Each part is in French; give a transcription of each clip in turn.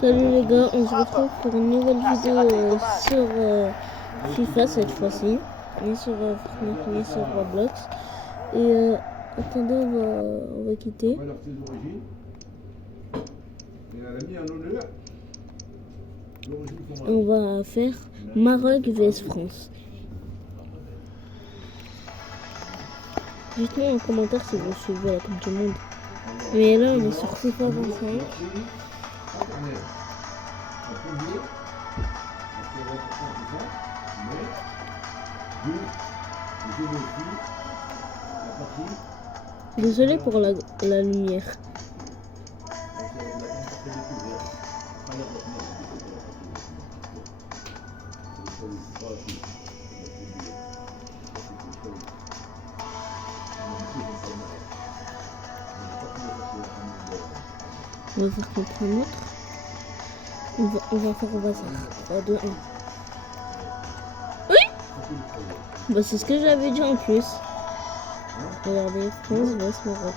Salut les gars, on se retrouve pour une nouvelle vidéo sur FIFA cette fois-ci, ni sur Fortnite ni sur Roblox. Et attendez, on va quitter. Et on va faire Maroc vs France. Dites-moi en commentaire si vous suivez la Coupe du Monde. Mais là, on est sur FIFA 25. Désolé pour la lumière. On va faire contre un autre. On va faire au hasard. 3, 2, 1. Oui! Bah, c'est ce que j'avais dit en plus. Regardez, France vs Maroc.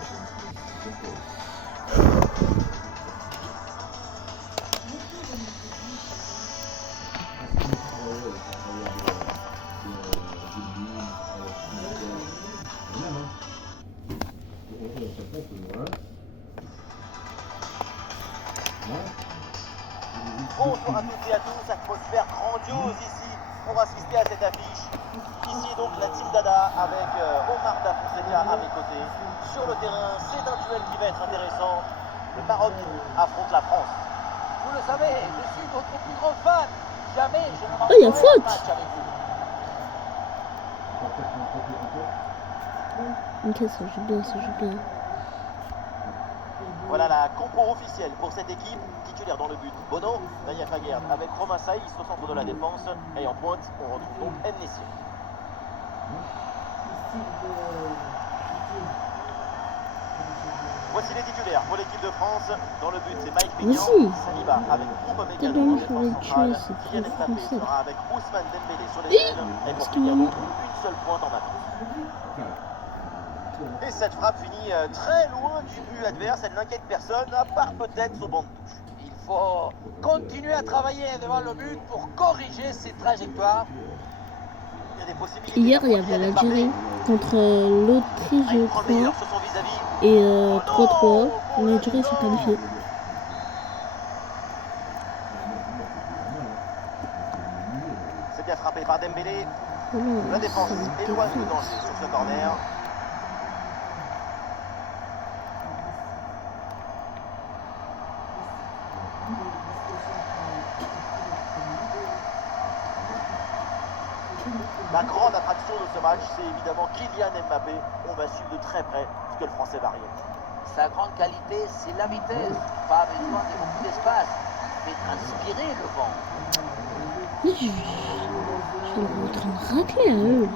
Bonjour à toutes et à tous, atmosphère grandiose ici pour assister à cette affiche. Ici donc la team Dada avec Omar Da Fonseca à mes côtés. Sur le terrain, c'est un duel qui va être intéressant. Le Maroc affronte la France. Vous le savez, je suis votre plus grand fan. Jamais je ne il y a faute. match avec vous. Ok, ça joue bien, ça joue bien. Voilà la compo officielle pour cette équipe. Titulaire dans le but, Bono, Naya Faguerd avec Romain Saïs au centre de la défense. Et en pointe, on retrouve donc Ennessy. Voici les titulaires pour l'équipe de France. Dans le but, c'est Mike Maignan, Saliba avec Upamecano en défense centrale. Kylian Mbappé sera avec Ousmane Dembélé sur les ailes. Et pour finir, donc, une seule pointe en attaque. Et cette frappe finit très loin du but adverse. Elle n'inquiète personne, à part peut-être ce banc de touche. Il faut continuer à travailler devant le but pour corriger ces trajectoires. Il y a des possibilités. Hier, il y avait l'Algérie contre l'Autriche, je crois. Et 3-3. L'Algérie s'est qualifiée. C'est bien frappé par Dembélé. La défense éloigne le danger sur ce corner. La grande attraction de ce match, c'est évidemment Kylian Mbappé. On va suivre de très près ce que le Français va réaliser. Sa grande qualité, c'est la vitesse. Pas besoin de beaucoup d'espace. Il fait transpirer le vent. Oui, je suis en train de racler à eux.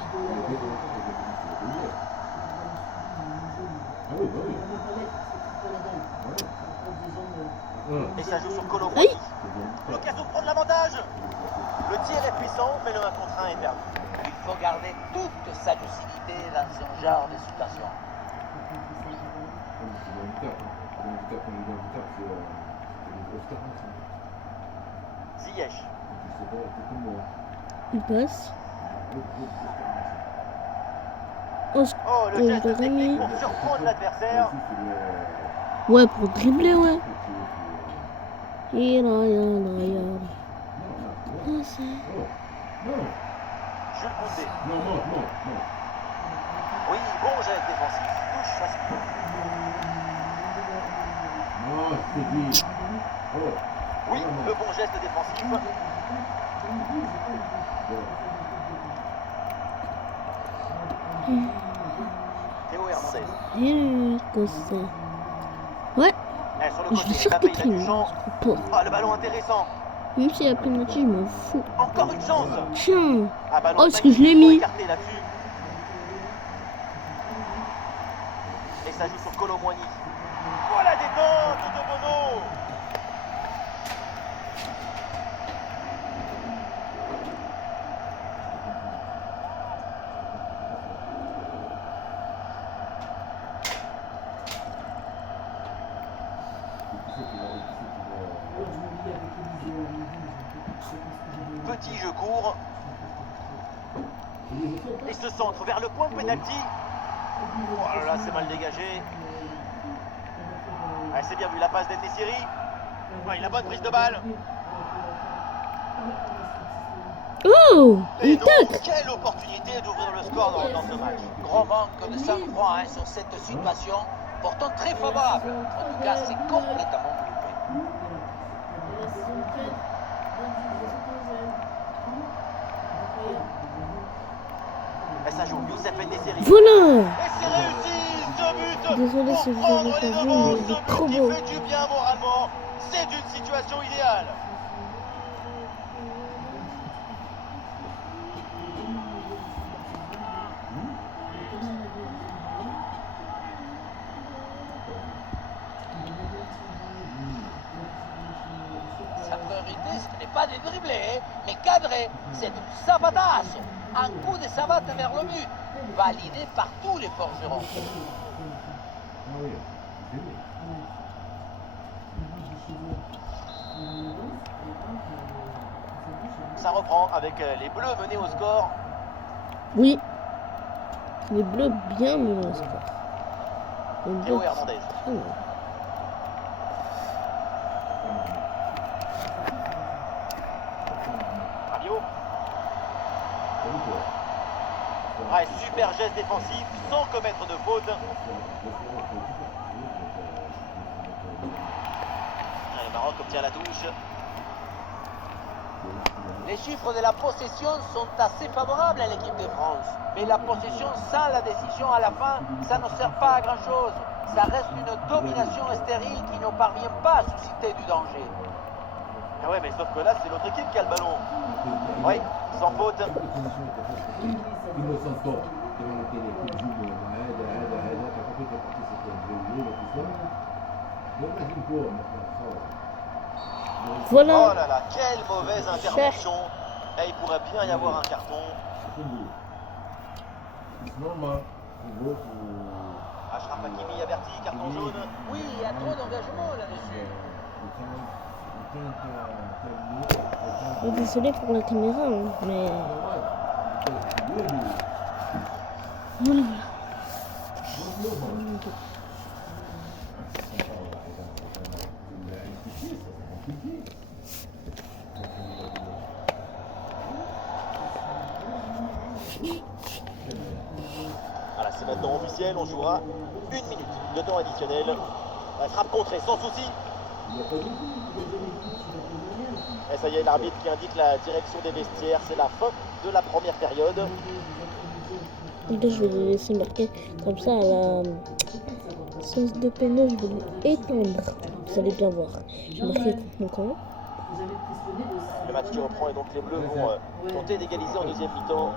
Et ça joue sur Kolo Muani. L'occasion de prendre l'avantage. Le tir est puissant, mais le 1 contre 1 est perdu. Il faut garder toute sa lucidité dans ce genre de situation. Ziyech. Il passe. Oh, le geste technique pour surprendre l'adversaire. Ouais, pour dribbler, ouais. Yala. Ah, ça. Jules Koundé. Oui, bon geste défensif. Touche facile. Oui, le bon geste défensif. Théo Hernandez. Ouais. Sur le Je côté, suis Mbappé, il a surpris. du champ. Ah, le ballon intéressant. Même si après le match, je m'en fous. Encore une chance. Tiens. Un ballon Oh, est-ce que je l'ai mis? écarté là-dessus. Et ça joue sur Kolo Muani. Voilà la détente de Bono. Petit jeu court. Et ce centre vers le point de pénalty. Oh là là, c'est mal dégagé. Ah, c'est bien vu la passe d'En-Nesyri. Ouais, il a bonne prise de balle. Oh, Et il donc, tacle. quelle opportunité d'ouvrir le score dans ce match. Grand manque de sang-froid sur cette situation. Pourtant très favorable. En tout cas, c'est complètement loupé. Et ça joue Youssef En-Nesyri. Voilà. Et c'est réussi ce but. Désolé pour si vous prendre avez les pas vu, devants. mais il Ce est but trop qui beau. fait du bien moralement. C'est une situation idéale. Sa priorité, ce n'est pas de dribbler, mais cadrer. C'est une savatasse. Un coup de savate vers le but. Validé par tous les forgerons. Ça reprend avec les Bleus menés au score. Oui. Les bleus bien menés au score. Les bleus Théo Hernandez. très bien. Rabiot. Ouais, super geste défensif sans commettre de faute. Le Maroc obtient la touche. Les chiffres de la possession sont assez favorables à l'équipe de France. Mais la possession sans la décision à la fin, ça ne sert pas à grand chose. Ça reste une domination stérile qui ne parvient pas à susciter du danger. Ah ouais, mais sauf que là, c'est l'autre équipe qui a le ballon. Oui, sans faute. Voilà. Oh là là, quelle mauvaise intervention. Et il pourrait bien y avoir un carton. Achraf Hakimi averti, carton jaune. Oui, il y a trop d'engagement là-dessus. Désolé pour la caméra, hein, mais voilà. Voilà, c'est maintenant officiel, on jouera 1 minute de temps additionnel. La frappe contrée sans souci. Et ça y est, l'arbitre qui indique la direction des vestiaires, c'est la fin de la première période. Et là, je vais le laisser marquer comme ça à la séance de pénal, je vais l'étendre. Vous allez bien voir. Je vais marquer contre mon camp. Le match qui reprend et donc les Bleus vont tenter d'égaliser en deuxième mi-temps.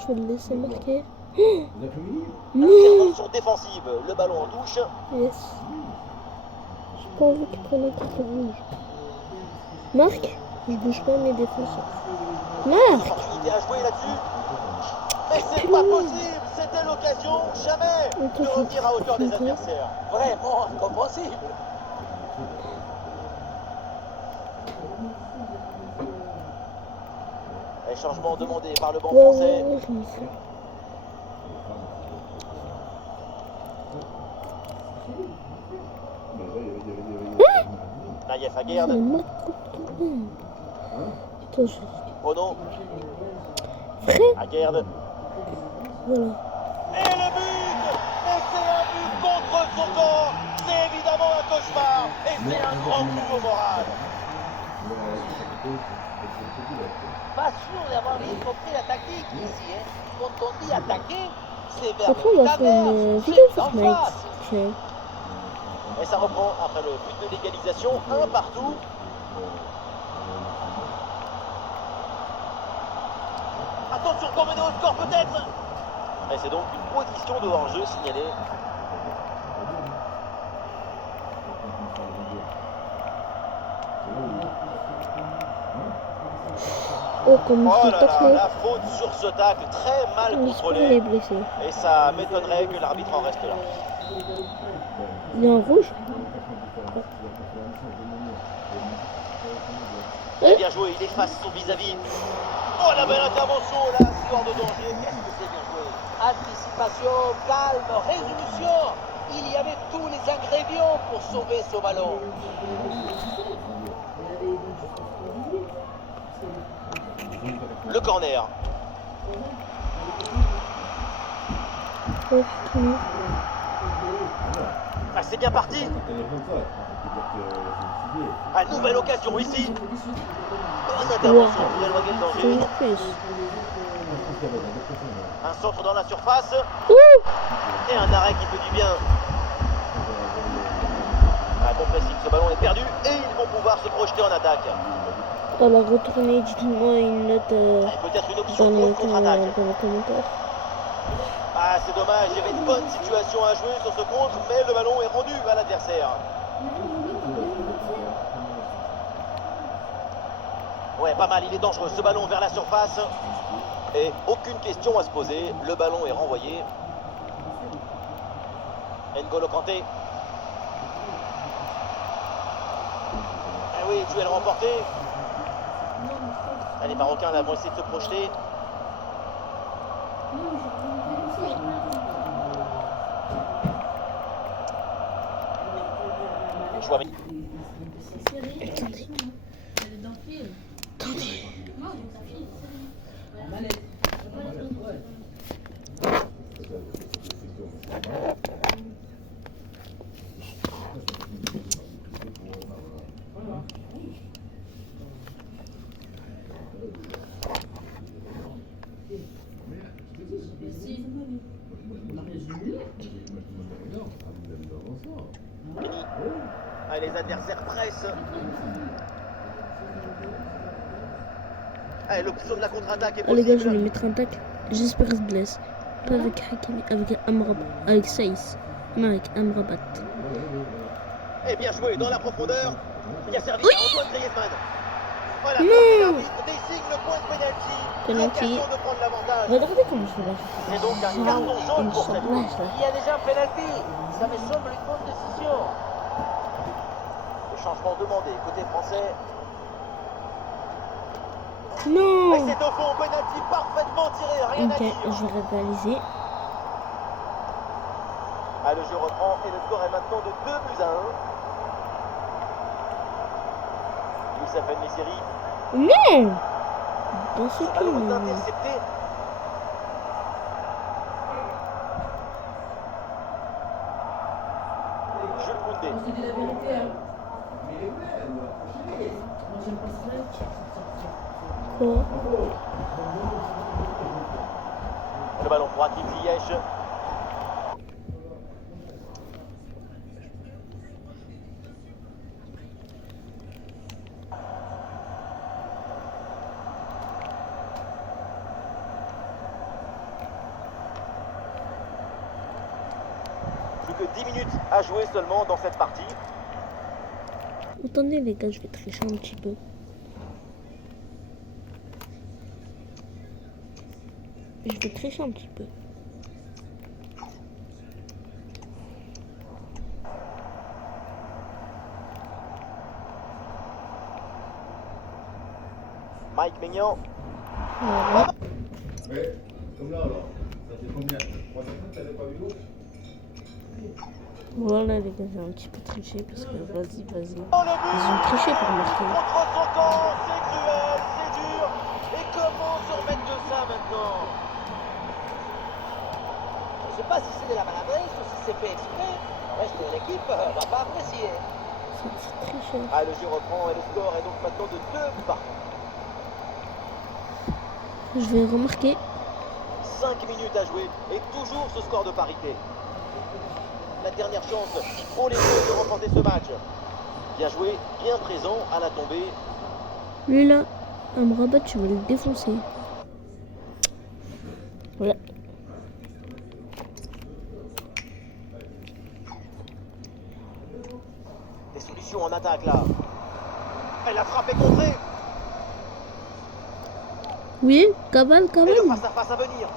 Je vais le laisser marquer. Intervention défensive, le ballon en touche. Yes. J'ai pas envie qu'il prenne un carton rouge. Marc, je bouge pas mes défenseurs. Marc, Opportunité à jouer là-dessus. Mais c'est pas possible, c'était l'occasion, jamais de revenir à hauteur des adversaires. Vraiment incompréhensible. Et changement demandé par le banc ouais, français. ouais, je m'en fous. Naïef C'est Aguerd, Marc contre moi. Attends, je... Bono, Frère, Aguerd. voilà. Et le but. Et c'est un but contre son camp. C'est évidemment un cauchemar. Et c'est un grand coup au moral. Pas sûr d'avoir bien compris la tactique ici. Hein. Quand on dit attaquer, c'est vers Après, on va faire une vidéo Fortnite. Tiens. Et ça reprend après le but de l'égalisation, un partout. Attention pour mener au score peut-être. Et c'est donc une position de hors-jeu signalée. Oh, comme Oh je là l'ai là, taclé. la faute sur ce tacle, très mal J'espère qu'il est contrôlé. blessé. Et ça m'étonnerait que l'arbitre en reste là. Il est en rouge. Eh bien joué, il efface son vis-à-vis. Oh la belle intervention là, c'est hors de danger. Qu'est-ce que c'est bien joué. Anticipation, calme, résolution. Il y avait tous les ingrédients pour sauver ce ballon. Le corner. Oh, putain. Ah, c'est bien parti. Ah, nouvelle occasion ici. Bonne intervention pour éloigner le danger. Toujours plus. Un centre dans la surface. Ouh. Et un arrêt qui fait du bien. Ah, bon pressing, ce ballon est perdu. Et ils vont pouvoir se projeter en attaque. On va retourner, dites-moi une note Ah, peut-être une dans option les pour une contre-attaque. commentaires. Ah, c'est dommage, il y avait une bonne situation à jouer sur ce contre, mais le ballon est rendu à l'adversaire. Ouais, pas mal, il est dangereux, ce ballon vers la surface. Et aucune question à se poser, le ballon est renvoyé. N'Golo Kanté. Ah oui, duel remporté. Ah, les Marocains là, vont essayer de se projeter. Chouameni. Attendez. Attendez. Ah, les adversaires pressent. Ah, l'option de la contre-attaque est Ah les gars, je vais possible. lui mettre un tacle. J'espère qu'il se blesse. Pas avec Hakimi, avec Amrabat, avec Saïs. Non, avec Amrabat. Et bien joué dans la profondeur. Il a servi Oui. à Antoine Griezmann. Voilà, Non. l'arbitre désigne le point de pénalty. Penalty. L'occasion de prendre l'avantage. Regardez comment je fais là. C'est donc un carton jaune pour cette là. Il y a déjà un penalty. Ça me semble une bonne décision. Le changement demandé côté français. Et Non. c'est au fond, penalty parfaitement tiré, rien à Ok, dire. je vais réaliser. Ah, le jeu reprend et le score est maintenant de 2-1. Youssef En-Nesyri. Non. Dans ce Ce ballon est coup. intercepté. Jules Koundé. Quoi? Le ballon pour Hakim Ziyech. Plus que 10 minutes à jouer seulement dans cette partie. Attendez les gars, je vais tricher un petit peu. Je vais tricher un petit peu. Mike Maignan. Voilà. Ouais, comme là alors. Ça fait combien 350, t'avais pas vu l'autre? Voilà les gars, j'ai un petit peu triché parce que vas-y. Oh, le but Ils ont triché pour marquer. contre son temps, c'est cruel, c'est dur. Et comment se remettre de ça maintenant? Je ne sais pas si c'est de la maladresse ou si c'est fait exprès. Le reste de l'équipe ne va pas apprécier. C'est triché. Ah, le jeu reprend et le score est donc maintenant de 2 partout. Je vais remarquer. 5 minutes à jouer et toujours ce score de parité. La dernière chance pour les Bleus de remporter ce match. Bien joué, bien présent à la tombée. Lui là, Amrabat, tu vas le défoncer. Voilà. Des solutions en attaque là. Et la frappe est contrée. Oui, cavale, Et cavale. le face-à-face à venir.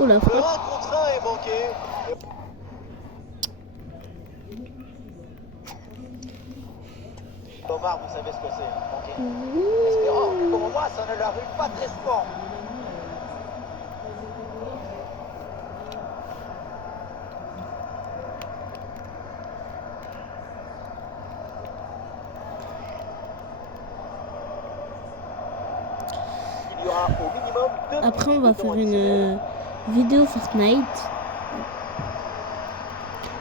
Oh la Le frappe. 1 contre 1 est manqué. Omar, vous savez ce que c'est, manqué. Espérons que pour moi, ça ne la rue pas très fort. Il y aura au minimum 2 Après, on minutes va de temps faire additionnel. une vidéo Fortnite.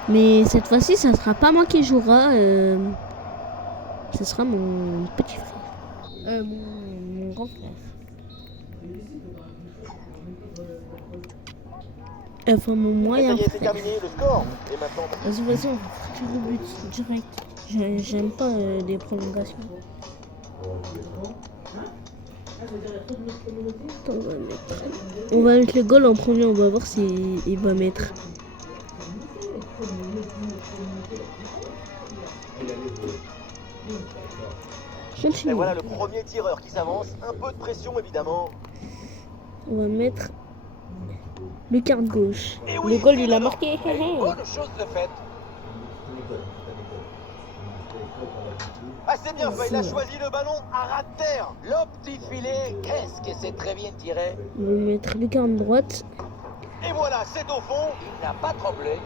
Mais cette fois-ci, ça sera pas moi qui jouera. Ce sera mon petit frère. Mon grand frère. Enfin, mon Et ça moyen y est, c'est frère. terminé, le score. Et maintenant, De toute façon, on va faire le but direct. J'aime pas les prolongations. Attends, on va mettre le goal en premier, on va voir s'il va mettre. et Continue. voilà le premier tireur qui s'avance. Un peu de pression, évidemment. On va mettre lucarne gauche. Et oui, Le goal, c'est il a dedans. marqué. Et une bonne chose de faite. Ah, c'est bien fait, il a choisi le ballon à ras de terre. Le petit filet, qu'est-ce que c'est très bien tiré. On va mettre lucarne droite. Et voilà, c'est au fond. Il n'a pas tremblé.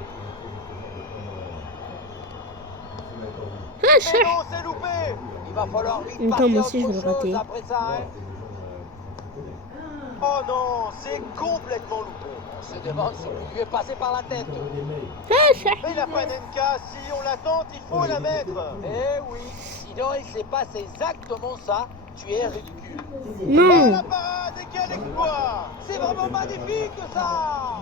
Ah, Et chef. non, c'est loupé. Il va falloir vite Attends, passer moi à aussi, je autre vais le rater. chose après ça. Hein. Oh non, c'est complètement loupé. On se demande ce qui lui est passé par la tête. Ah, chef. Mais il a pas d'NK, si on la tente, il faut la mettre. Eh oui, sinon il s'est passé exactement ça. Tu es ridicule. Oh Non. la parade, et quel exploit. C'est vraiment magnifique ça.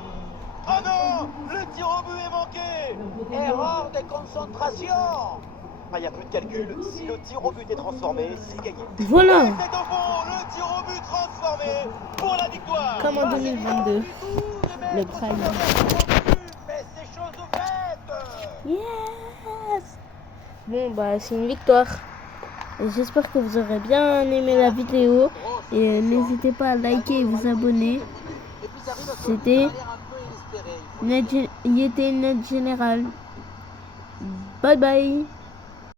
Oh non, le tir au but est manqué. Erreur de concentration. Ah, il n'y a plus de calcul, si le tir au but est transformé, c'est gagné. Et Voilà. c'est au fond, le tir au but transformé pour la victoire. Comme en 2022. Le Le prime. Mais c'est chose faite. Yes. Bon, bah, c'est une victoire. Et j'espère que vous aurez bien aimé la vidéo. Et n'hésitez pas à liker et vous abonner. C'était Net Général. Bye bye.